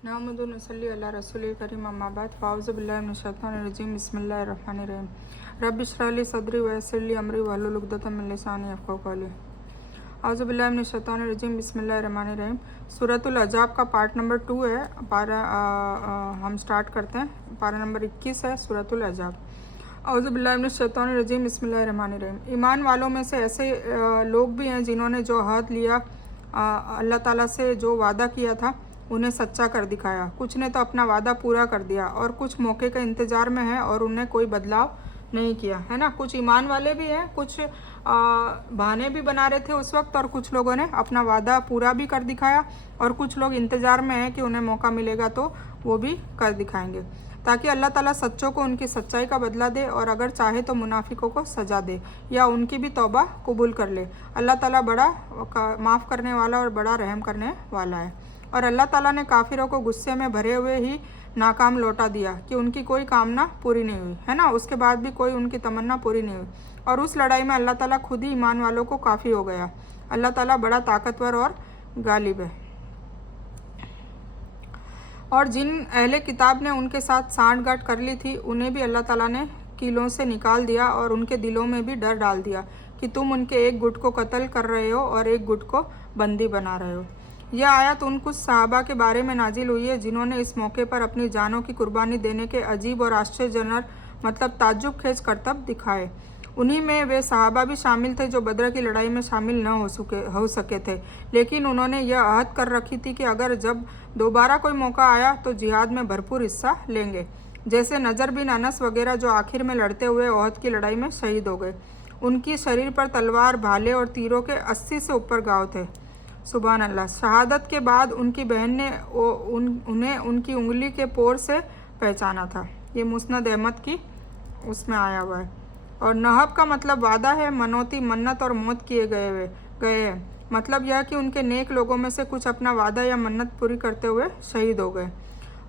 नहमदुन नसल्ली अला रसूलिल करीम अम्मा बाद फ़ाऊज़ु बिल्लाहि मिनश शैतानिर रजीम बिस्मिल्लाहिर रहमानिर रहीम रब्बि इश्रह ली सदरी व यस्सिर ली अमरी वहलुल उक़दतम मिन लिसानी यफ़क़हू क़ौली आऊज़ु बिल्लाहि मिनश शैतानिर रजीम बिस्मिल्लाहिर रहमानिर रहीम। सूरतुल अहज़ाब का पार्ट नंबर 2 है। हम स्टार्ट करते हैं। पारा नंबर 21 है सूरतुल अहज़ाब। आऊज़ु बिल्लाहि मिनश शैतानिर रजीम बिस्मिल्लाहिर रहमानिर रहीम। ईमान वालों में से ऐसे लोग भी हैं जिन्होंने जो अहद लिया अल्लाह ताला से, जो वादा किया था, उन्हें सच्चा कर दिखाया। कुछ ने तो अपना वादा पूरा कर दिया और कुछ मौके का इंतज़ार में है और उन्हें कोई बदलाव नहीं किया, है ना। कुछ ईमान वाले भी हैं, कुछ बहाने भी बना रहे थे उस वक्त, और कुछ लोगों ने अपना वादा पूरा भी कर दिखाया और कुछ लोग इंतज़ार में हैं कि उन्हें मौका मिलेगा तो वो भी कर दिखाएंगे, ताकि अल्लाह ताला सच्चों को उनकी सच्चाई का बदला दे और अगर चाहे तो मुनाफिकों को सजा दे या उनकी भी तौबा कबूल कर ले। अल्लाह ताला बड़ा माफ़ करने वाला और बड़ा रहम करने वाला है। और अल्लाह ताला ने काफिरों को गुस्से में भरे हुए ही नाकाम लौटा दिया कि उनकी कोई कामना पूरी नहीं हुई, है ना। उसके बाद भी कोई उनकी तमन्ना पूरी नहीं हुई और उस लड़ाई में अल्लाह ताला खुद ही ईमान वालों को काफ़ी हो गया। अल्लाह ताला बड़ा ताकतवर और गालिब है। और जिन अहले किताब ने उनके साथ सांठगांठ कर ली थी, उन्हें भी अल्लाह ताला ने किलों से निकाल दिया और उनके दिलों में भी डर डाल दिया कि तुम उनके एक गुट को कत्ल कर रहे हो और एक गुट को बंदी बना रहे हो। यह आयत उन कुछ सहाबा के बारे में नाजिल हुई है जिन्होंने इस मौके पर अपनी जानों की कुर्बानी देने के अजीब और आश्चर्यजनक मतलब ताज्जुब खेज करतब दिखाए। उन्हीं में वे सहाबा भी शामिल थे जो बद्र की लड़ाई में शामिल न हो सके थे, लेकिन उन्होंने यह अहद कर रखी थी कि अगर जब दोबारा कोई मौका आया तो जिहाद में भरपूर हिस्सा लेंगे। जैसे नज़र बिन अनस वगैरह जो आखिर में लड़ते हुए ओहद की लड़ाई में शहीद हो गए। उनकी शरीर पर तलवार, भाले और तीरों के 80 से ऊपर घाव थे। सुभान अल्लाह। शहादत के बाद उनकी बहन ने उन्हें उनकी उंगली के पोर से पहचाना था। ये मुस्नद अहमद की उसमें आया हुआ है। और नहब का मतलब वादा है, मनौती, मन्नत और मौत किए गए हैं। मतलब यह कि उनके नेक लोगों में से कुछ अपना वादा या मन्नत पूरी करते हुए शहीद हो गए।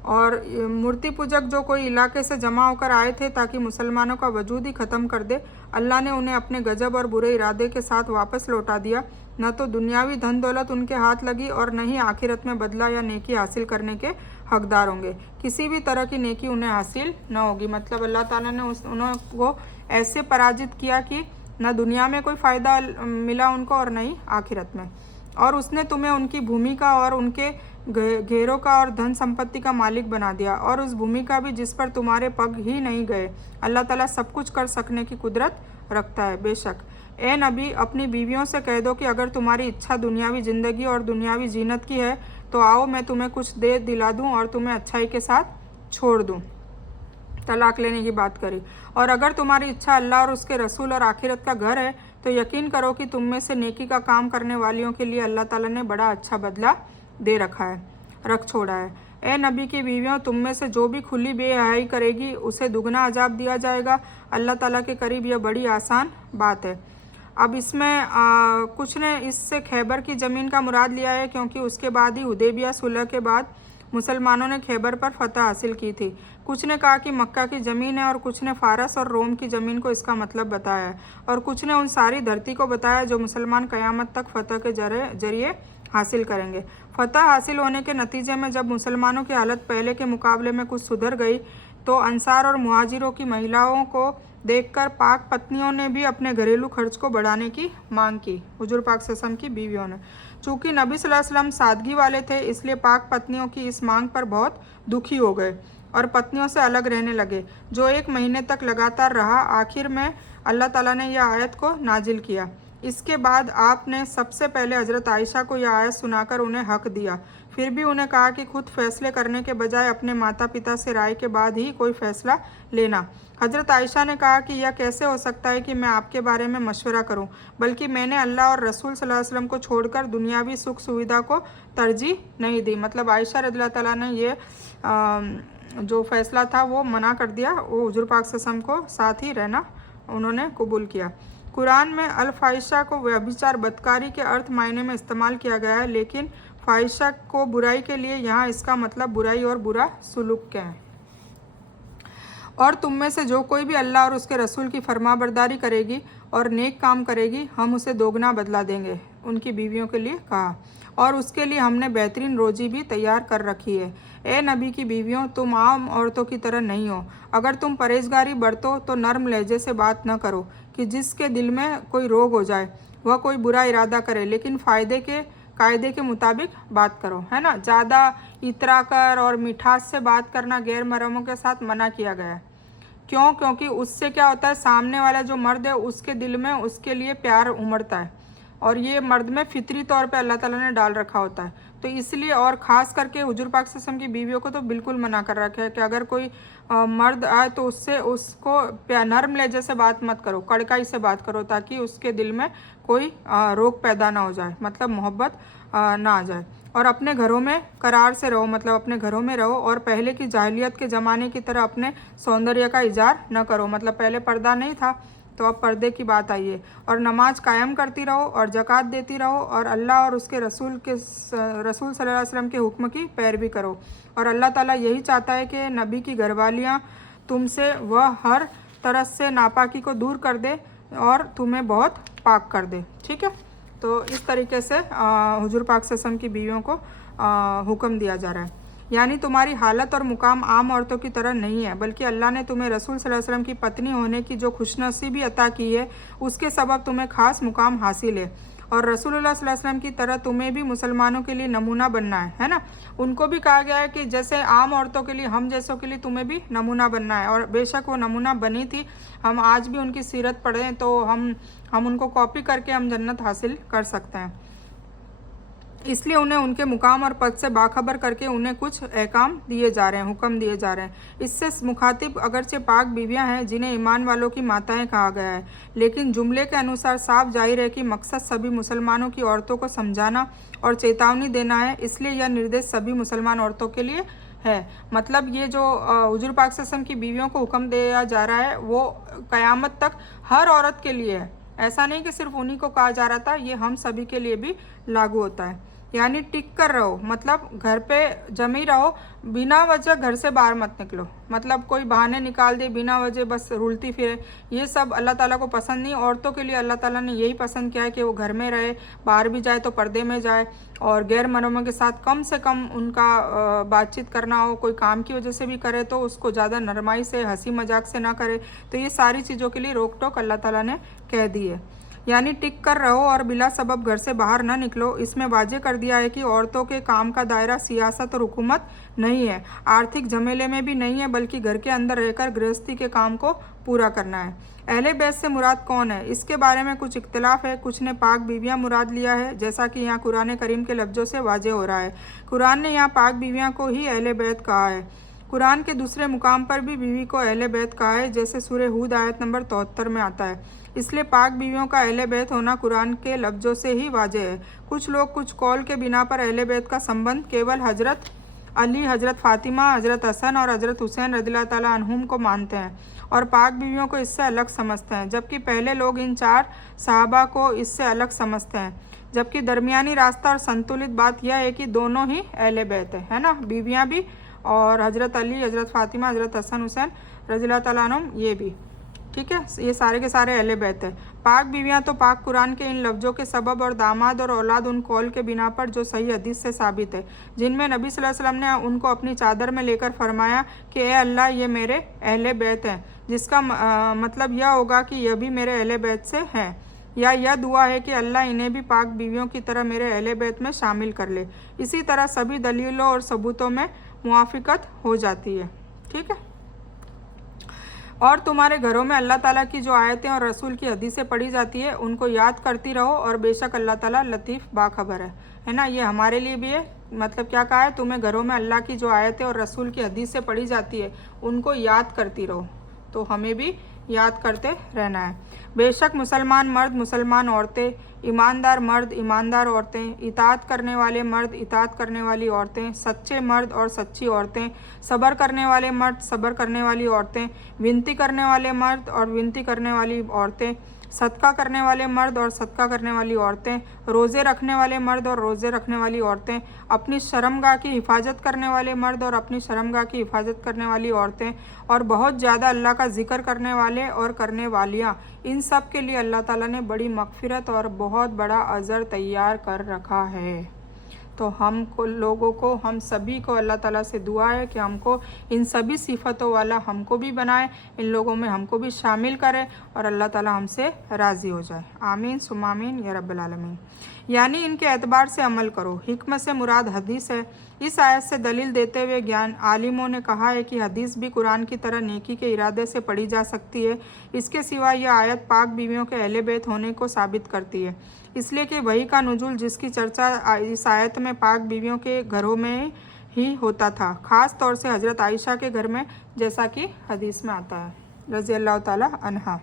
और मूर्ति पूजक जो कोई इलाके से जमा होकर आए थे ताकि मुसलमानों का वजूद ही ख़त्म कर दे, अल्लाह ने उन्हें अपने गजब और बुरे इरादे के साथ वापस लौटा दिया। न तो दुनियावी धन दौलत उनके हाथ लगी और न ही आखिरत में बदला या नेकी हासिल करने के हकदार होंगे। किसी भी तरह की नेकी उन्हें हासिल न होगी। मतलब अल्लाह ताला ने उनको ऐसे पराजित किया कि न दुनिया में कोई फ़ायदा मिला उनको और न ही आखिरत में। और उसने तुम्हें उनकी भूमि का और उनके घेरों का और धन संपत्ति का मालिक बना दिया, और उस भूमि का भी जिस पर तुम्हारे पग ही नहीं गए। अल्लाह ताला सब कुछ कर सकने की कुदरत रखता है। बेशक ए नबी, अपनी बीवियों से कह दो कि अगर तुम्हारी इच्छा दुनियावी ज़िंदगी और दुनियावी जीनत की है तो आओ, मैं तुम्हें कुछ दे दिला दूँ और तुम्हें अच्छाई के साथ छोड़ दूँ। तलाक लेने की बात करी। और अगर तुम्हारी इच्छा अल्लाह और उसके रसूल और आखिरत का घर है तो यकीन करो कि तुम में से नेकी का काम करने वालियों के लिए अल्लाह ताला ने बड़ा अच्छा बदला दे रख छोड़ा है। ए नबी की बीवियों, तुम में से जो भी खुली बेहयाई करेगी उसे दुगना अजाब दिया जाएगा। अल्लाह ताला के करीब यह बड़ी आसान बात है। अब इसमें कुछ ने इससे खैबर की ज़मीन का मुराद लिया है, क्योंकि उसके बाद ही हुदैबिया सुलह के बाद मुसलमानों ने खैबर पर फतह हासिल की थी। कुछ ने कहा कि मक्का की ज़मीन है और कुछ ने फ़ारस और रोम की ज़मीन को इसका मतलब बताया है, और कुछ ने उन सारी धरती को बताया जो मुसलमान क़यामत तक फ़तह के जरिए हासिल करेंगे। फ़तह हासिल होने के नतीजे में जब मुसलमानों की हालत पहले के मुकाबले में कुछ सुधर गई तो अंसार और मुहाजिरों की महिलाओं को देखकर पाक पत्नियों ने भी अपने घरेलू खर्च को बढ़ाने की मांग की। हुजूर पाक सल्लल्लाहु अलैहि वसल्लम की बीवियों ने, चूँकि नबी सल्लल्लाहु अलैहि वसल्लम सादगी वाले थे, इसलिए पाक पत्नियों की इस मांग पर बहुत दुखी हो गए और पत्नियों से अलग रहने लगे, जो 1 महीने तक लगातार रहा। आखिर में अल्लाह ताला ने यह आयत को नाजिल किया। इसके बाद आपने सबसे पहले हज़रत आयशा को यह आयत सुनाकर उन्हें हक दिया। फिर भी उन्हें कहा कि खुद फैसले करने के बजाय अपने माता पिता से राय के बाद ही कोई फ़ैसला लेना। हज़रत आयशा ने कहा कि यह कैसे हो सकता है कि मैं आपके बारे में मशवरा करूं, बल्कि मैंने अल्लाह और रसूल सल्लल्लाहु अलैहि वसल्लम को छोड़कर दुनियावी सुख सुविधा को तरजीह नहीं दी। मतलब आयशा रज़ियल्लाहु ताला ने ये जो फ़ैसला था वो मना कर दिया। वो हुजूर पाक सल्लल्लाहु अलैहि वसल्लम को साथ ही रहना उन्होंने कबूल किया। कुरान में अल-फ़ाहिशा को व्यभिचार, बदकारी के अर्थ मायने में इस्तेमाल किया गया है, लेकिन फ़ाहिशा को बुराई के लिए यहाँ इसका मतलब बुराई और बुरा सुलूक के हैं। और तुम में से जो कोई भी अल्लाह और उसके रसूल की फरमाबरदारी करेगी और नेक काम करेगी, हम उसे दोगुना बदला देंगे। उनकी बीवियों के लिए कहा, और उसके लिए हमने बेहतरीन रोजी भी तैयार कर रखी है। ए नबी की बीवियों, तुम आम औरतों की तरह नहीं हो। अगर तुम परहेजगारी बरतो तो नर्म लहजे से बात न करो कि जिसके दिल में कोई रोग हो जाए, वह कोई बुरा इरादा करे, लेकिन कायदे के मुताबिक बात करो, है ना। ज़्यादा इतरा कर और मिठास से बात करना गैर महरमों के साथ मना किया गया है। क्यों? क्योंकि उससे क्या होता है, सामने वाला जो मर्द है उसके दिल में उसके लिए प्यार उमड़ता है, और ये मर्द में फितरी तौर पे अल्लाह ताला ने डाल रखा होता है। तो इसलिए, और ख़ास करके हुजूर पाक सल्लल्लाहु अलैहि वसल्लम की बीवियों को तो बिल्कुल मना कर रखा है कि अगर कोई मर्द आए तो उसको नर्म लहजे से बात मत करो, कड़काई से बात करो, ताकि उसके दिल में कोई रोग पैदा ना हो जाए, मतलब मोहब्बत ना आ जाए। और अपने घरों में करार से रहो, मतलब अपने घरों में रहो, और पहले की जाहिलियत के ज़माने की तरह अपने सौंदर्य का इजहार न करो। मतलब पहले पर्दा नहीं था, तो अब पर्दे की बात आई है। और नमाज कायम करती रहो और ज़कात देती रहो, और अल्लाह और उसके रसूल सल्लल्लाहु अलैहि वसल्लम के हुक्म की पैरवी करो। और अल्लाह ताला यही चाहता है कि नबी की घरवालियाँ तुमसे वह हर तरह से नापाकी को दूर कर दे और तुम्हें बहुत पाक कर दे। ठीक है, तो इस तरीके से हुजूर पाक सल्लल्लाहु अलैहि वसल्लम की बीवियों को हुक्म दिया जा रहा है। यानी तुम्हारी हालत और मुकाम आम औरतों की तरह नहीं है, बल्कि अल्लाह ने तुम्हें रसूल सल्लल्लाहु अलैहि वसल्लम की पत्नी होने की जो खुशनसीबी अता की है, उसके सबब तुम्हें खास मुकाम हासिल है। और रसूलुल्लाह सल्लल्लाहु अलैहि वसल्लम की तरह तुम्हें भी मुसलमानों के लिए नमूना बनना है ना। उनको भी कहा गया है कि जैसे आम औरतों के लिए, हम जैसों के लिए तुम्हें भी नमूना बनना है। और बेशक वो नमूना बनी थी। हम आज भी उनकी सीरत पढ़ें तो हम उनको कॉपी करके हम जन्नत हासिल कर सकते हैं। इसलिए उन्हें उनके मुकाम और पद से बाखबर करके उन्हें कुछ अहकाम दिए जा रहे हैं, हुक्म दिए जा रहे हैं। इससे मुखातिब अगरचे पाक बीवियां हैं, जिन्हें ईमान वालों की माताएं कहा गया है, लेकिन जुमले के अनुसार साफ जाहिर है कि मकसद सभी मुसलमानों की औरतों को समझाना और चेतावनी देना है। इसलिए यह निर्देश सभी मुसलमान औरतों के लिए है। मतलब ये जो हुजूर पाक सल्लल्लाहु अलैहि वसल्लम की बीवियों को हुक्म दिया जा रहा है, वो क़यामत तक हर औरत के लिए है। ऐसा नहीं कि सिर्फ उन्हीं को कहा जा रहा था, ये हम सभी के लिए भी लागू होता है। यानी टिक कर रहो, मतलब घर पे जमी रहो, बिना वजह घर से बाहर मत निकलो। मतलब कोई बहाने निकाल दे बिना वजह, बस रुलती फिरे, ये सब अल्लाह ताला को पसंद नहीं। औरतों के लिए अल्लाह ताला ने यही पसंद किया है कि वो घर में रहे, बाहर भी जाए तो पर्दे में जाए, और गैर महरमों के साथ कम से कम उनका बातचीत करना हो। कोई काम की वजह से भी करे तो उसको ज़्यादा नरमाई से, हंसी मजाक से ना करे। तो ये सारी चीज़ों के लिए रोक टोक अल्लाह ताला ने कह दी है। यानी टिक कर रहो और बिला सबब घर से बाहर ना निकलो। इसमें वाजे कर दिया है कि औरतों के काम का दायरा सियासत और हुकूमत नहीं है, आर्थिक झमेले में भी नहीं है, बल्कि घर के अंदर रहकर गृहस्थी के काम को पूरा करना है। अहले बैत से मुराद कौन है, इसके बारे में कुछ इख्तिलाफ है। कुछ ने पाक बीवियाँ मुराद लिया है, जैसा कि यहाँ कुरान करीम के लफ्ज़ों से वाजे हो रहा है। कुरान ने यहाँ पाक बीवियाँ को ही अहले बैत कहा है। कुरान के दूसरे मुकाम पर भी बीवी को अहले बैत कहा है, जैसे सूरह हूद आयत नंबर 73 में आता है। इसलिए पाक बीवियों का अहले बैत होना कुरान के लफ्ज़ों से ही वाजे है। कुछ लोग कुछ कौल के बिना पर अहले बैत का संबंध केवल हज़रत अली, हज़रत फ़ातिमा, हज़रत हसन और हज़रत हुसैन रज़ियल्लाहु ताला अन्हुम को मानते हैं, और पाक बीवियों को इससे अलग समझते हैं, जबकि पहले लोग इन 4 सहाबा को इससे अलग समझते हैं। जबकि दरमियानी रास्ता और संतुलित बात यह है कि दोनों ही अहले बैत है ना, बीवियाँ भी, और हज़रत अली, हज़रत फ़ातिमा, हज़रत हसन हुसैन रज़ियल्लाहु ताला अन्हुम ये भी। ठीक है, ये सारे के सारे अहले बैत है। पाक बीवियाँ तो पाक कुरान के इन लफ्ज़ों के सबब और दामाद और औलाद उन कौल के बिना पर जो सही हदीस से साबित है, जिनमें नबी सल्लल्लाहु अलैहि वसल्लम ने उनको अपनी चादर में लेकर फरमाया कि ए अल्लाह, ये मेरे अहले बैत हैं, जिसका मतलब यह होगा कि यह भी मेरे अहले बैत से हैं। या यह दुआ है कि अल्लाह इन्हें भी पाक बीवियों की तरह मेरे अहले बैत में शामिल कर ले। इसी तरह सभी दलीलों और सबूतों में मुआफ़िकत हो जाती है। ठीक है, और तुम्हारे घरों में अल्लाह ताला की जो आयतें और रसूल की हदीसें पढ़ी जाती है, उनको याद करती रहो, और बेशक अल्लाह ताला लतीफ़ बाखबर है ना। ये हमारे लिए भी है। मतलब क्या कहा है, तुम्हें घरों में अल्लाह की जो आयतें और रसूल की हदीसें पढ़ी जाती है, उनको याद करती रहो। तो हमें भी याद करते रहना है। बेशक मुसलमान मर्द, मुसलमान औरतें, ईमानदार मर्द, ईमानदार औरतें, इताअत करने वाले मर्द, इताअत करने वाली औरतें, सच्चे मर्द और सच्ची औरतें, सब्र करने वाले मर्द, सब्र करने वाली औरतें, विनती करने वाले मर्द और विनती करने वाली औरतें, सदका करने वाले मर्द और सदका करने वाली औरतें, रोज़े रखने वाले मर्द और रोज़े रखने वाली औरतें, अपनी शर्मगाह की हिफाजत करने वाले मर्द और अपनी शर्मगाह की हिफाजत करने वाली औरतें, और बहुत ज़्यादा अल्लाह का जिक्र करने वाले और करने वालियाँ, इन सब के लिए अल्लाह ताला ने बड़ी मग़फ़िरत और बहुत बड़ा अजर तैयार कर रखा है। तो हमको लोगों को, हम सभी को अल्लाह ताला से दुआ है कि हमको इन सभी सिफ़तों वाला हमको भी बनाए, इन लोगों में हमको भी शामिल करे और अल्लाह ताला हमसे राज़ी हो जाए। आमीन सुम्मा आमीन या रब्बल आलमीन। यानी इनके एतबार से अमल करो। हिकमत से मुराद हदीस है। इस आयत से दलील देते हुए ज्ञान आलिमों ने कहा है कि हदीस भी कुरान की तरह नेकी के इरादे से पढ़ी जा सकती है। इसके सिवा यह आयत पाक बीवियों के अहले बैत होने को साबित करती है, इसलिए कि वही का नुज़ुल जिसकी चर्चा इस आयत में पाक बीवियों के घरों में ही होता था, ख़ास तौर से हज़रत आयशा के घर में, जैसा कि हदीस में आता है रज़ी अल्लाह ताला अन्हा।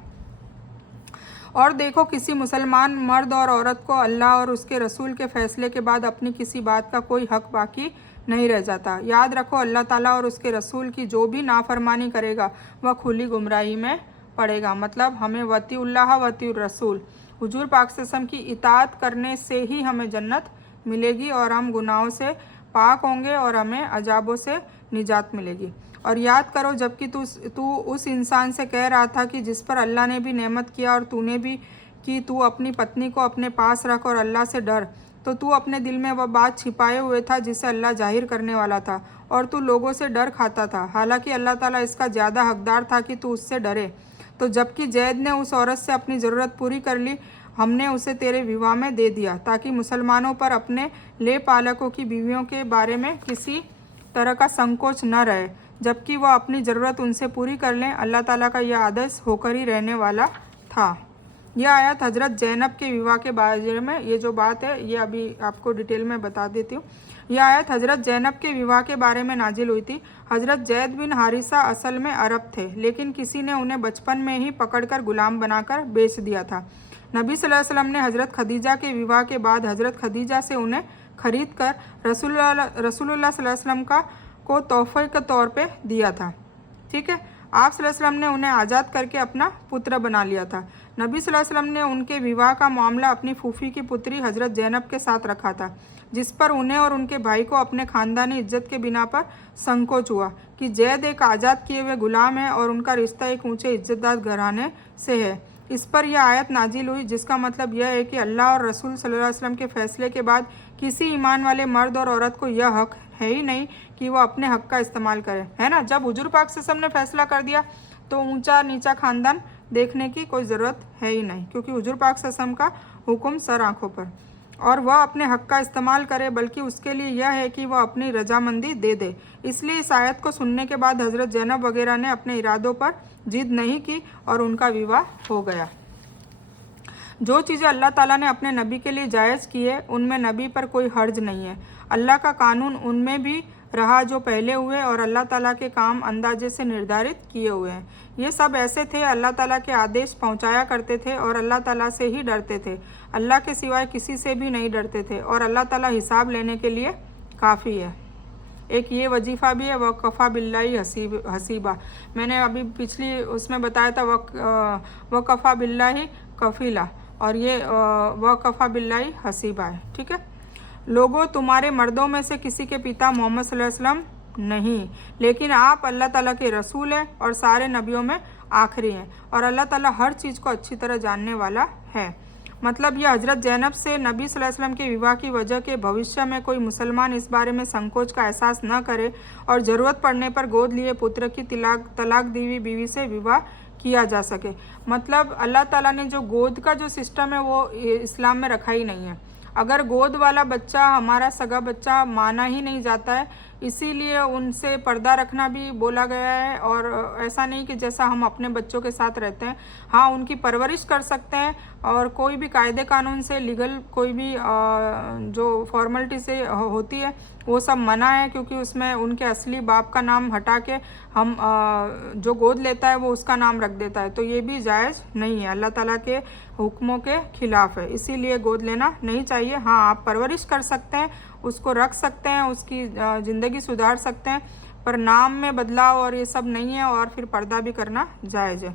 और देखो, किसी मुसलमान मर्द और औरत को अल्लाह और उसके रसूल के फ़ैसले के बाद अपनी किसी बात का कोई हक़ बाकी नहीं रह जाता। याद रखो, अल्लाह ताला और उसके रसूल की जो भी नाफरमानी करेगा वह खुली गुमराही में पड़ेगा। मतलब हमें वतीउल्लाह वतीउर रसूल, हुजूर पाक सल्लल्लाहु अलैहि वसल्लम की इताअत करने से ही हमें जन्नत मिलेगी और हम गुनाहों से पाक होंगे और हमें अजाबों से निजात मिलेगी। और याद करो, जबकि तू उस इंसान से कह रहा था कि जिस पर अल्लाह ने भी नेमत किया और तूने भी कि तू अपनी पत्नी को अपने पास रख और अल्लाह से डर, तो तू अपने दिल में वह बात छिपाए हुए था जिसे अल्लाह जाहिर करने वाला था, और तू लोगों से डर खाता था, हालांकि अल्लाह ताला इसका ज़्यादा हकदार था कि तू उससे डरे। तो जबकि जैद ने उस औरत से अपनी ज़रूरत पूरी कर ली, हमने उसे तेरे विवाह में दे दिया ताकि मुसलमानों पर अपने ले पालकों की बीवियों के बारे में किसी तरह का संकोच न रहे, जबकि वह अपनी ज़रूरत उनसे पूरी कर लें। अल्लाह ताला का यह आदेश होकर ही रहने वाला था। यह आयत हज़रत ज़ैनब के विवाह के बारे में, ये जो बात है ये अभी आपको डिटेल में बता देती हूँ। यह आयत हज़रत ज़ैनब के विवाह के बारे में नाजिल हुई थी। हज़रत ज़ैद बिन हारिसा असल में अरब थे, लेकिन किसी ने उन्हें बचपन में ही पकड़कर गुलाम बनाकर बेच दिया था। नबी सल्लल्लाहु अलैहि वसल्लम ने हज़रत खदीजा के विवाह के बाद हज़रत खदीजा से उन्हें ख़रीद कर रसूलुल्लाह सल्लल्लाहु अलैहि वसल्लम को तोहफ़े के तौर पे दिया था। ठीक है, आप सल्लल्लाहु अलैहि वसल्लम ने उन्हें आज़ाद करके अपना पुत्र बना लिया था। नबी सल्लल्लाहु अलैहि वसल्लम ने उनके विवाह का मामला अपनी फूफी की पुत्री हज़रत ज़ैनब के साथ रखा था, जिस पर उन्हें और उनके भाई को अपने ख़ानदानी इज्जत के बिना पर संकोच हुआ कि जैद एक आज़ाद किए हुए गुलाम है और उनका रिश्ता एक ऊँचे इज्जतदार घराने से है। इस पर यह आयत नाजिल हुई, जिसका मतलब यह है कि अल्लाह और रसूल सल्लल्लाहु अलैहि वसल्लम के फ़ैसले के बाद किसी ईमान वाले मर्द और औरत को यह हक़ है ही नहीं कि वह अपने हक़ का इस्तेमाल करे, है ना। जब हुजूर पाक सल्लल्लाहु अलैहि वसल्लम ने फ़ैसला कर दिया तो ऊंचा नीचा ख़ानदान देखने की कोई ज़रूरत है ही नहीं, क्योंकि हुजूर पाक सल्लल्लाहु अलैहि वसल्लम का हुक्म सर आँखों पर, और वह अपने हक़ का इस्तेमाल करे, बल्कि उसके लिए यह है कि वह अपनी रजामंदी दे दे। इसलिए इस आयत को सुनने के बाद हज़रत ज़ैनब वगैरह ने अपने इरादों पर जिद नहीं की और उनका विवाह हो गया। जो चीज़ें अल्लाह ताला ने अपने नबी के लिए जायज़ की है, उनमें नबी पर कोई हर्ज नहीं है। अल्लाह का कानून उनमें भी रहा जो पहले हुए, और अल्लाह ताला के काम अंदाजे से निर्धारित किए हुए हैं। ये सब ऐसे थे, अल्लाह ताला के आदेश पहुंचाया करते थे और अल्लाह ताला से ही डरते थे, अल्लाह के सिवाय किसी से भी नहीं डरते थे, और अल्लाह ताला हिसाब लेने के लिए काफ़ी है। एक ये वजीफ़ा भी है, वह कफ़ा बिल्लाही हसीबा। मैंने अभी पिछली उसमें बताया था वह कफ़ा बिल्लाही कफ़ीला, और ये वह कफ़ा बिल्लाही हसीबा है। ठीक है, लोगों, तुम्हारे मर्दों में से किसी के पिता मोहम्मद सल्लल्लाहु अलैहि वसल्लम नहीं, लेकिन आप अल्लाह ताला के रसूल हैं और सारे नबियों में आखिरी हैं, और अल्लाह ताला हर चीज़ को अच्छी तरह जानने वाला है। मतलब यह हज़रत ज़ैनब से नबी सल्लल्लाहु अलैहि वसल्लम के विवाह की वजह के भविष्य में कोई मुसलमान इस बारे में संकोच का एहसास न करे और ज़रूरत पड़ने पर गोद लिए पुत्र की तलाक दी हुई बीवी से विवाह किया जा सके। मतलब अल्लाह ताला ने जो गोद का जो सिस्टम है वो इस्लाम में रखा ही नहीं है। अगर गोद वाला बच्चा हमारा सगा बच्चा माना ही नहीं जाता है, इसीलिए उनसे पर्दा रखना भी बोला गया है। और ऐसा नहीं कि जैसा हम अपने बच्चों के साथ रहते हैं, हाँ उनकी परवरिश कर सकते हैं, और कोई भी कायदे कानून से लीगल कोई भी जो फॉर्मेलिटी से होती है वो सब मना है, क्योंकि उसमें उनके असली बाप का नाम हटा के हम जो गोद लेता है वो उसका नाम रख देता है, तो ये भी जायज़ नहीं है, अल्लाह ताला के हुक्मों के ख़िलाफ़ है, इसीलिए गोद लेना नहीं चाहिए। हाँ, आप परवरिश कर सकते हैं, उसको रख सकते हैं, उसकी ज़िंदगी सुधार सकते हैं, पर नाम में बदलाव और ये सब नहीं है, और फिर पर्दा भी करना जायज़ है।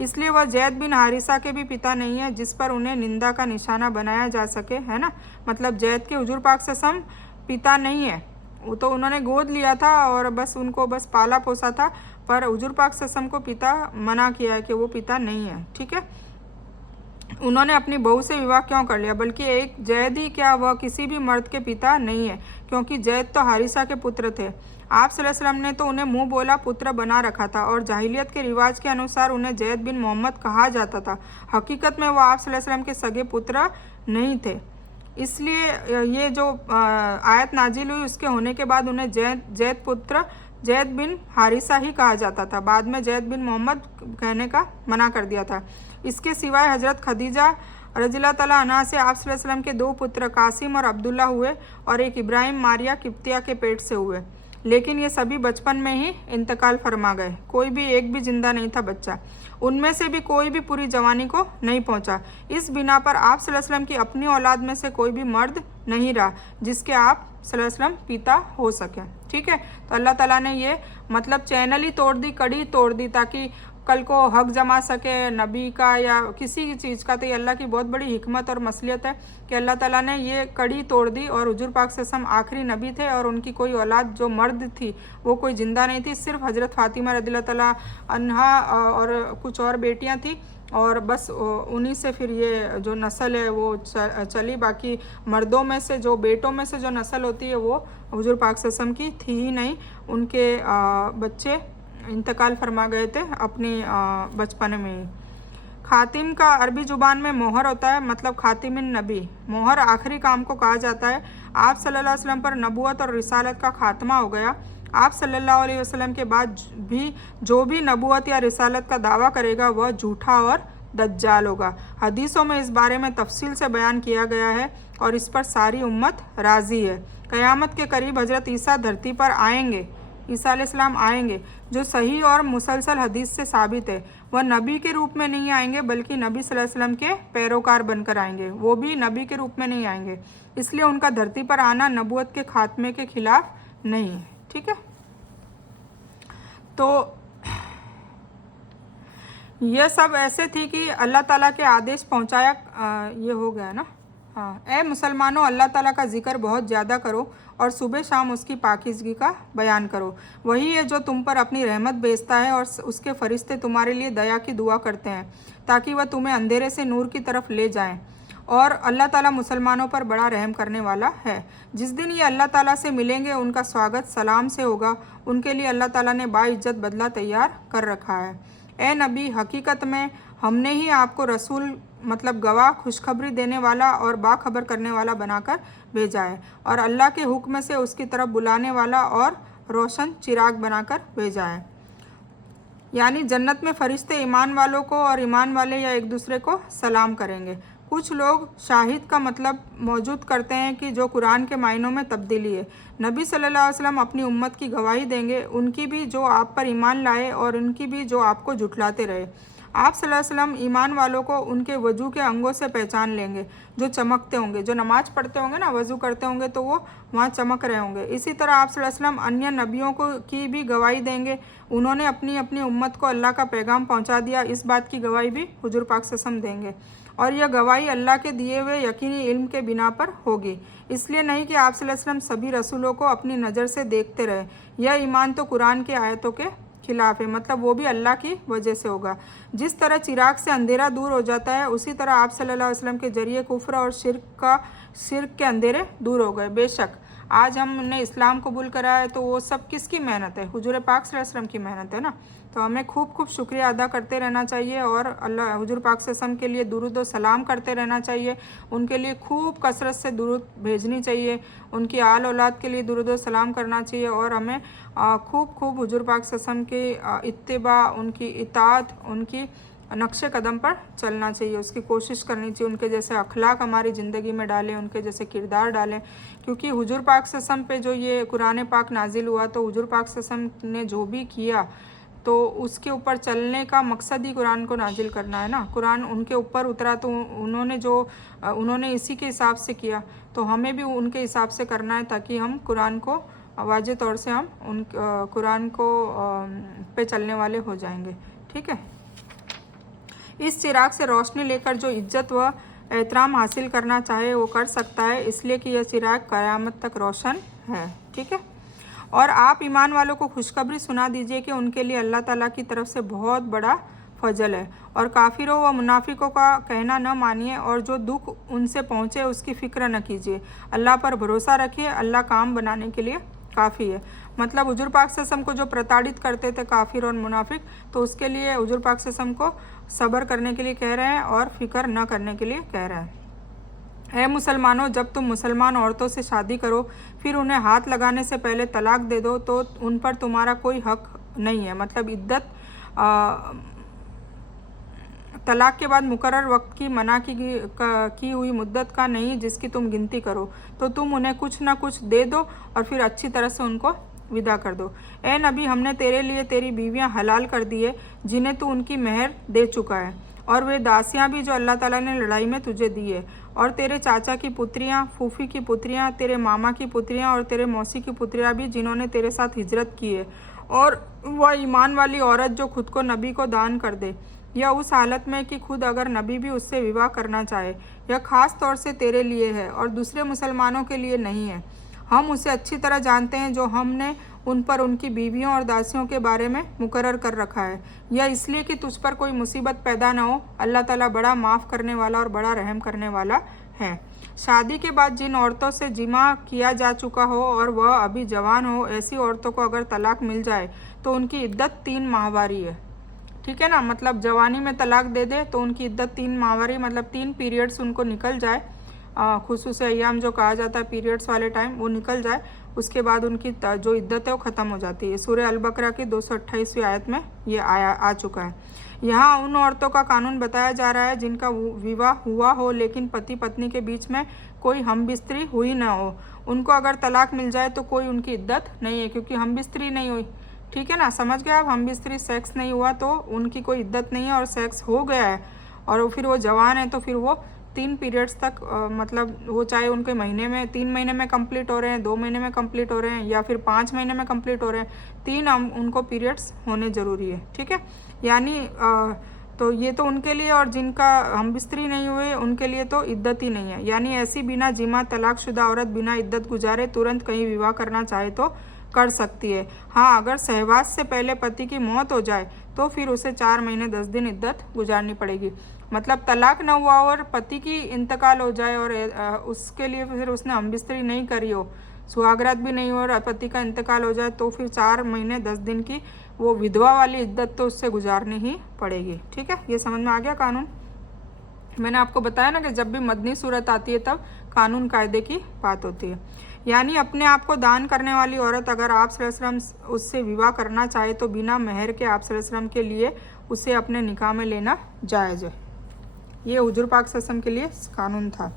इसलिए वह जैद बिन हारिसा के भी पिता नहीं है जिस पर उन्हें निंदा का निशाना बनाया जा सके, है ना। मतलब जैद के हुजूर पाक सल्लल्लाहु अलैहि वसल्लम पिता नहीं है, वो तो उन्होंने गोद लिया था और बस उनको बस पाला पोसा था, पर हुजूर पाक सल्लल्लाहु अलैहि वसल्लम को पिता मना किया है कि वो पिता नहीं है, ठीक है। उन्होंने अपनी बहू से विवाह क्यों कर लिया, बल्कि एक जैद ही क्या, वह किसी भी मर्द के पिता नहीं है, क्योंकि जैद तो हारिसा के पुत्र थे। आप सल्लल्लाहु अलैहि वसल्लम ने तो उन्हें मुंह बोला पुत्र बना रखा था और जाहिलियत के रिवाज के अनुसार उन्हें जैद बिन मोहम्मद कहा जाता था। हकीकत में वो आप सल्लल्लाहु अलैहि वसल्लम के सगे पुत्र नहीं थे। इसलिए ये जो आयत नाजिल हुई उसके होने के बाद उन्हें जैद पुत्र जैद बिन हारिसा ही कहा जाता था। बाद में जैद बिन मोहम्मद कहने का मना कर दिया था। इसके सिवाय हज़रत खदीजा रज़ियल्लाहु तआला अन्हा से आप सल्लल्लाहु अलैहि वसल्लम के 2 पुत्र कासिम और अब्दुल्ला हुए और एक इब्राहिम मारिया किप्तिया के पेट से हुए, लेकिन ये सभी बचपन में ही इंतकाल फरमा गए। कोई भी एक भी जिंदा नहीं था बच्चा। उनमें से भी कोई भी पूरी जवानी को नहीं पहुंचा। इस बिना पर आप सल्लल्लाहु अलैहि वसल्लम की अपनी औलाद में से कोई भी मर्द नहीं रहा जिसके आप सल्लल्लाहु अलैहि वसल्लम पिता हो सके, ठीक है। तो अल्लाह ताला ने ये मतलब चैनल ही तोड़ दी, कड़ी तोड़ दी, ताकि कल को हक जमा सके नबी का या किसी चीज़ का। तो ये अल्लाह की बहुत बड़ी हिकमत और मसलियत है कि अल्लाह ताला ने ये कड़ी तोड़ दी और हुजूर पाक सल्लल्लाहु अलैहि वसल्लम आखिरी नबी थे और उनकी कोई औलाद जो मर्द थी वो कोई ज़िंदा नहीं थी। सिर्फ हज़रत फ़ातिमा रज़ियल्लाहु तआला अन्हा और कुछ और बेटियां थी और बस उन्हीं से फिर ये जो नस्ल है वो चली। बाकी मर्दों में से जो बेटों में से जो नस्ल होती है वो हुजूर पाक सल्लल्लाहु अलैहि वसल्लम की थी ही नहीं। उनके बच्चे इंतकाल फरमा गए थे अपनी बचपन में ही। खातिम का अरबी ज़ुबान में मोहर होता है, मतलब खातिमिन नबी। मोहर आखिरी काम को कहा जाता है। आप सल्लल्लाहु अलैहि वसल्लम पर नबूवत और रिसालत का खात्मा हो गया। आप सल्लल्लाहु अलैहि वसल्लम के बाद भी जो भी नबूवत या रिसालत का दावा करेगा वह झूठा और दज्जाल होगा। हदीसों में इस बारे में तफसील से बयान किया गया है और इस पर सारी उम्मत राज़ी है। क़यामत के करीब हज़रत ईसा धरती पर आएंगे, ईसा अलैहिस्सलाम आएंगे, जो सही और मुसलसल हदीस से साबित है। वह नबी के रूप में नहीं आएंगे बल्कि नबी सल्लल्लाहु अलैहि वसल्लम के पैरोकार बनकर आएंगे। वो भी नबी के रूप में नहीं आएंगे, इसलिए उनका धरती पर आना नबूवत के खात्मे के खिलाफ नहीं है, ठीक है। तो यह सब ऐसे थी कि अल्लाह ताला के आदेश पहुंचाया। ये हो गया ना। हाँ, ए मुसलमानों, अल्लाह ताला का जिक्र बहुत ज़्यादा करो और सुबह शाम उसकी पाकीज़गी का बयान करो। वही है जो तुम पर अपनी रहमत भेजता है और उसके फरिश्ते तुम्हारे लिए दया की दुआ करते हैं ताकि वह तुम्हें अंधेरे से नूर की तरफ ले जाएं। और अल्लाह ताला मुसलमानों पर बड़ा रहम करने वाला है। जिस दिन ये अल्लाह ताला से मिलेंगे उनका स्वागत सलाम से होगा। उनके लिए अल्लाह ताला ने बाइज्जत बदला तैयार कर रखा है। ए नबी, हकीकत में हमने ही आपको रसूल मतलब गवाह, खुशखबरी देने वाला और बाखबर करने वाला बनाकर भेजा है और अल्लाह के हुक्म से उसकी तरफ बुलाने वाला और रोशन चिराग बनाकर भेजा है। यानी जन्नत में फरिश्ते ईमान वालों को और ईमान वाले या एक दूसरे को सलाम करेंगे। कुछ लोग शाहिद का मतलब मौजूद करते हैं कि जो कुरान के मायनों में तब्दीली है। नबी सल्लल्लाहु अलैहि वसल्लम अपनी उम्मत की गवाही देंगे, उनकी भी जो आप पर ईमान लाए और उनकी भी जो आपको झुठलाते रहे। आप सल्लल्लाहु अलैहि वसल्लम ईमान वालों को उनके वजू के अंगों से पहचान लेंगे जो चमकते होंगे। जो नमाज पढ़ते होंगे ना, वज़ू करते होंगे तो वो वहाँ चमक रहे होंगे। इसी तरह आप सल्लल्लाहु अलैहि वसल्लम अन्य नबियों को की भी गवाही देंगे। उन्होंने अपनी अपनी उम्मत को अल्लाह का पैगाम पहुँचा दिया। इस बात की गवाही भी हुजूर पाक सल्लल्लाहु अलैहि वसल्लम देंगे और यह गवाही अल्लाह के दिए हुए यकीनी इल्म के बिना पर होगी। इसलिए नहीं कि आप सल्लल्लाहु अलैहि वसल्लम सभी रसूलों को अपनी नज़र से देखते रहे। यह ईमान तो कुरान के आयतों के खिलाफ है, मतलब वो भी अल्लाह की वजह से होगा। जिस तरह चिराग से अंधेरा दूर हो जाता है उसी तरह आप सल्लल्लाहु अलैहि वसल्लम के जरिए कुफ्र और शिर्क के अंधेरे दूर हो गए। बेशक आज हमने इस्लाम कबूल करा है तो वो सब किसकी मेहनत है? हुजूर पाक सल्लल्लाहु अलैहि वसल्लम की मेहनत है ना। तो हमें खूब खूब शुक्रिया अदा करते रहना चाहिए और अल्लाह हुजूर पाक सल्लल्लाहु अलैहि वसल्लम के लिए दुरूद और सलाम करते रहना चाहिए। उनके लिए खूब कसरत से दुरूद भेजनी चाहिए, उनकी आल औलाद के लिए दुरूद और सलाम करना चाहिए और हमें खूब खूब हुजूर पाक सल्लल्लाहु अलैहि वसल्लम की इत्तिबा, उनकी इताअत, उनकी नक्शे कदम पर चलना चाहिए, उसकी कोशिश करनी चाहिए। उनके जैसे अखलाक हमारी ज़िंदगी में डालें, उनके जैसे किरदार डालें, क्योंकि हुजूर पाक सल्लल्लाहु अलैहि वसल्लम पे जो ये कुरान पाक नाजिल हुआ तो हुजूर पाक सल्लल्लाहु अलैहि वसल्लम ने जो भी किया तो उसके ऊपर चलने का मकसद ही कुरान को नाजिल करना है ना। कुरान उनके ऊपर उतरा तो उन्होंने इसी के हिसाब से किया, तो हमें भी उनके हिसाब से करना है ताकि हम कुरान को वाज़े तौर से हम कुरान को पे चलने वाले हो जाएंगे। ठीक है। इस चिराग से रोशनी लेकर जो इज्जत व एहतराम हासिल करना चाहे वो कर सकता है, इसलिए कि यह चिराग क़यामत तक रोशन है। ठीक है। और आप ईमान वालों को खुशखबरी सुना दीजिए कि उनके लिए अल्लाह ताला की तरफ से बहुत बड़ा फजल है। और काफिरों व मुनाफिकों का कहना न मानिए और जो दुख उनसे पहुँचे उसकी फ़िक्र न कीजिए। अल्लाह पर भरोसा रखिए, अल्लाह काम बनाने के लिए काफ़ी है। मतलब हुजूर पाक सल्लल्लाहु अलैहि वसल्लम को जो प्रताड़ित करते थे काफिर और मुनाफिक, तो उसके लिए हुजूर पाक सल्लल्लाहु अलैहि वसल्लम को सब्र करने के लिए कह रहे हैं और फ़िक्र न करने के लिए कह रहे हैं। है मुसलमानों, जब तुम मुसलमान औरतों से शादी करो फिर उन्हें हाथ लगाने से पहले तलाक दे दो तो उन पर तुम्हारा कोई हक नहीं है। मतलब इद्दत तलाक के बाद मुकर्रर वक्त की मना की हुई मुद्दत का नहीं जिसकी तुम गिनती करो, तो तुम उन्हें कुछ ना कुछ दे दो और फिर अच्छी तरह से उनको विदा कर दो। ए नबी, हमने तेरे लिए तेरी बीवियां हलाल कर दी है जिन्हें तू उनकी मेहर दे चुका है, और वे दासियां भी जो अल्लाह ताला ने लड़ाई में तुझे दी है, और तेरे चाचा की पुत्रियां, फूफी की पुत्रियां, तेरे मामा की पुत्रियां और तेरे मौसी की पुत्रियां भी जिन्होंने तेरे साथ हिजरत की है, और वह ईमान वाली औरत जो खुद को नबी को दान कर दे, यह उस हालत में कि खुद अगर नबी भी उससे विवाह करना चाहे। यह ख़ास तौर से तेरे लिए है और दूसरे मुसलमानों के लिए नहीं है। हम उसे अच्छी तरह जानते हैं जो हमने उन पर उनकी बीवियों और दासियों के बारे में मुकर्रर कर रखा है। यह इसलिए कि तुझ पर कोई मुसीबत पैदा ना हो। अल्लाह ताला बड़ा माफ़ करने वाला और बड़ा रहम करने वाला है। शादी के बाद जिन औरतों से जिमा किया जा चुका हो और वह अभी जवान हो, ऐसी औरतों को अगर तलाक मिल जाए तो उनकी इद्दत 3 माहवारी है। ठीक है ना। मतलब जवानी में तलाक दे दे तो उनकी इद्दत 3 माहवारी, मतलब 3 पीरियड्स उनको निकल जाए, खुसूस अय्याम जो कहा जाता है पीरियड्स वाले टाइम, वो निकल जाए, उसके बाद उनकी जो इद्दत है वो ख़त्म हो जाती है। सूरह अल बकरा की 228वीं आयत में ये आ चुका है। यहाँ उन औरतों का कानून बताया जा रहा है जिनका विवाह हुआ हो लेकिन पति पत्नी के बीच में कोई हमबिस्तरी हुई ना हो। उनको अगर तलाक मिल जाए तो कोई उनकी इद्दत नहीं है, क्योंकि हमबिस्तरी नहीं हुई। ठीक है ना, समझ गए आप। हमबिस्तरी सेक्स नहीं हुआ तो उनकी कोई इद्दत नहीं है, और सेक्स हो गया है और फिर वो जवान है तो फिर वो 3 पीरियड्स तक मतलब वो चाहे उनके महीने में 3 महीने में कंप्लीट हो रहे हैं, 2 महीने में कंप्लीट हो रहे हैं, या फिर 5 महीने में कंप्लीट हो रहे हैं, 3 उनको पीरियड्स होने ज़रूरी है। ठीक है। यानी तो ये तो उनके लिए, और जिनका हमबिस्तरी नहीं हुए उनके लिए तो इद्दत ही नहीं है। यानी ऐसी बिना जिमा तलाकशुदा औरत बिना इद्दत गुजारे तुरंत कहीं विवाह करना चाहे तो कर सकती है। हाँ, अगर सहवास से पहले पति की मौत हो जाए तो फिर उसे 4 महीने 10 दिन इद्दत गुजारनी पड़ेगी। मतलब तलाक न हुआ और पति की इंतकाल हो जाए और उसके लिए फिर उसने हमबिस्तरी नहीं करी हो, सुहागरात भी नहीं हो और पति का इंतकाल हो जाए, तो फिर 4 महीने 10 दिन की वो विधवा वाली इद्दत तो उससे गुजारनी ही पड़ेगी। ठीक है, ये समझ में आ गया कानून। मैंने आपको बताया ना कि जब भी मदनी सूरत आती है तब कानून कायदे की बात होती है। यानी अपने आप को दान करने वाली औरत अगर आप सल्लल्लाहु अलैहि वसल्लम उससे विवाह करना चाहे तो बिना मेहर के आप सल्लल्लाहु अलैहि वसल्लम के लिए उसे अपने निकाह में लेना जायज़ है। ये हुजूर पाक सल्लल्लाहु अलैहि वसल्लम के लिए कानून था।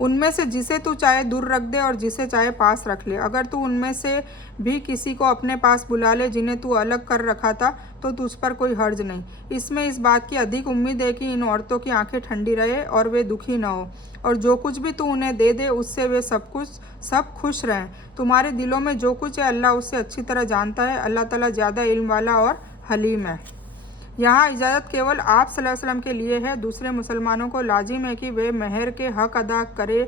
उनमें से जिसे तू चाहे दूर रख दे और जिसे चाहे पास रख ले। अगर तू उनमें से भी किसी को अपने पास बुला ले जिन्हें तू अलग कर रखा था तो तुझ पर कोई हर्ज नहीं। इसमें इस बात की अधिक उम्मीद है कि इन औरतों की आंखें ठंडी रहे और वे दुखी ना हो, और जो कुछ भी तू उन्हें दे दे उससे वे सब खुश रहें। तुम्हारे दिलों में जो कुछ है अल्लाह उससे अच्छी तरह जानता है। अल्लाह ताला ज़्यादा इल्म वाला और हलीम है। यहाँ इजाज़त केवल आप सल्लल्लाहु अलैहि वसल्लम के लिए है। दूसरे मुसलमानों को लाजिम है कि वे मेहर के हक़ अदा करे,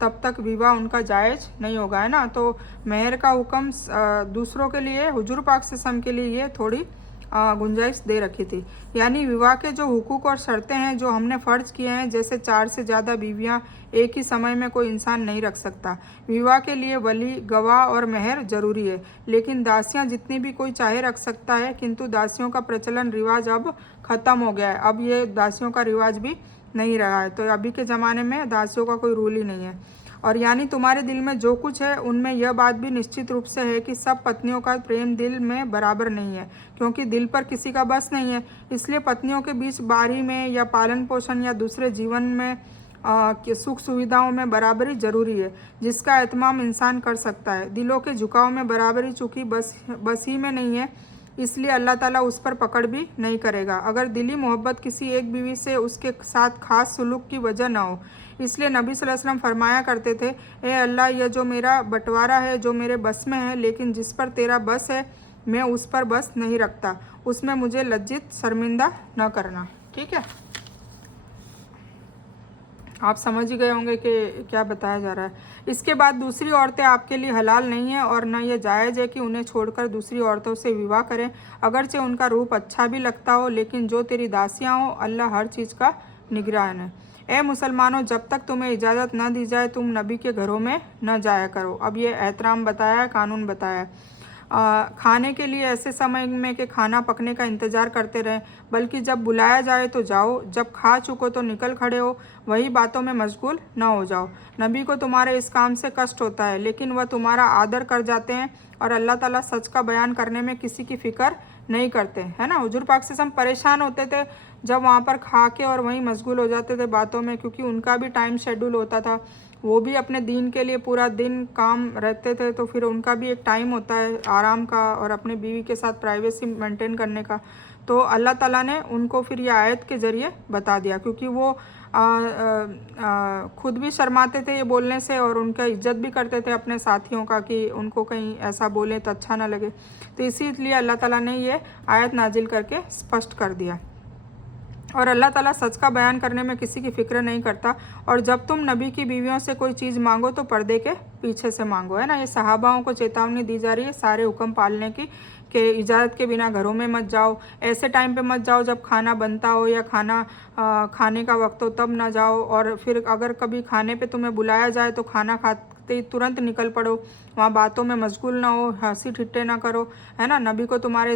तब तक विवाह उनका जायज़ नहीं होगा, है ना। तो मेहर का हुक्म दूसरों के लिए, हुजूर पाक सल्लल्लाहु अलैहि वसल्लम के लिए ये थोड़ी गुंजाइश दे रखी थी। यानी विवाह के जो हुकूक और शर्तें हैं जो हमने फ़र्ज किए हैं, जैसे 4 से ज़्यादा बीवियां एक ही समय में कोई इंसान नहीं रख सकता। विवाह के लिए वली, गवाह और मेहर ज़रूरी है, लेकिन दासियां जितनी भी कोई चाहे रख सकता है। किंतु दासियों का प्रचलन रिवाज अब ख़त्म हो गया है। अब ये दासियों का रिवाज भी नहीं रहा है। तो अभी के ज़माने में दासियों का कोई रूल ही नहीं है। और यानी तुम्हारे दिल में जो कुछ है उनमें यह बात भी निश्चित रूप से है कि सब पत्नियों का प्रेम दिल में बराबर नहीं है, क्योंकि दिल पर किसी का बस नहीं है। इसलिए पत्नियों के बीच बारी में या पालन पोषण या दूसरे जीवन में सुख सुविधाओं में बराबरी ज़रूरी है, जिसका एहतमाम इंसान कर सकता है। दिलों के झुकाव में बराबरी चूँकि बस ही में नहीं है, इसलिए अल्लाह ताला उस पर पकड़ भी नहीं करेगा अगर दिली मोहब्बत किसी एक बीवी से उसके साथ खास सुलूक की वजह ना हो। इसलिए नबी सल्लल्लाहु अलैहि वसल्लम फरमाया करते थे, ए अल्लाह, यह जो मेरा बंटवारा है जो मेरे बस में है, लेकिन जिस पर तेरा बस है मैं उस पर बस नहीं रखता, उसमें मुझे लज्जित शर्मिंदा न करना। ठीक है। आप समझ ही गए होंगे कि क्या बताया जा रहा है। इसके बाद दूसरी औरतें आपके लिए हलाल नहीं है और न ये जायज़ है कि उन्हें छोड़कर दूसरी औरतों से विवाह करें, अगरचे उनका रूप अच्छा भी लगता हो, लेकिन जो तेरी दासियाँ हो, अल्लाह हर चीज़ का निगरान है। ए मुसलमानों, जब तक तुम्हें इजाज़त न दी जाए तुम नबी के घरों में न जाया करो। अब ये एहतराम बताया है, कानून बताया है। खाने के लिए ऐसे समय में कि खाना पकने का इंतज़ार करते रहें, बल्कि जब बुलाया जाए तो जाओ, जब खा चुको तो निकल खड़े हो, वही बातों में मशगूल न हो जाओ। नबी को तुम्हारे इस काम से कष्ट होता है, लेकिन वह तुम्हारा आदर कर जाते हैं और अल्लाह ताला सच का बयान करने में किसी की फ़िक्र नहीं करते, है ना। हुजूर पाक से हम परेशान होते थे जब वहाँ पर खा के और वहीं मशगूल हो जाते थे बातों में, क्योंकि उनका भी टाइम शेड्यूल होता था, वो भी अपने दीन के लिए पूरा दिन काम रहते थे, तो फिर उनका भी एक टाइम होता है आराम का और अपने बीवी के साथ प्राइवेसी मेंटेन करने का। तो अल्लाह ताला ने उनको फिर ये आयत के ज़रिए बता दिया, क्योंकि वो खुद भी शर्माते थे ये बोलने से और उनका इज्जत भी करते थे अपने साथियों का कि उनको कहीं ऐसा बोले तो अच्छा ना लगे। तो इसीलिए अल्लाह ताला ने ये आयत नाजिल करके स्पष्ट कर दिया। और अल्लाह ताला सच का बयान करने में किसी की फ़िक्र नहीं करता। और जब तुम नबी की बीवियों से कोई चीज़ मांगो तो पर्दे के पीछे से मांगो, है ना। ये सहाबाओं को चेतावनी दी जा रही है सारे हुक्म पालने की, कि इजाज़त के बिना घरों में मत जाओ, ऐसे टाइम पे मत जाओ जब खाना बनता हो या खाने का वक्त हो तब ना जाओ, और फिर अगर कभी खाने पे तुम्हें बुलाया जाए तो खाना खाते ही तुरंत निकल पड़ो, वहाँ बातों में मशगूल ना हो, हंसी ठिट्ठे ना करो, है ना। नबी को तुम्हारे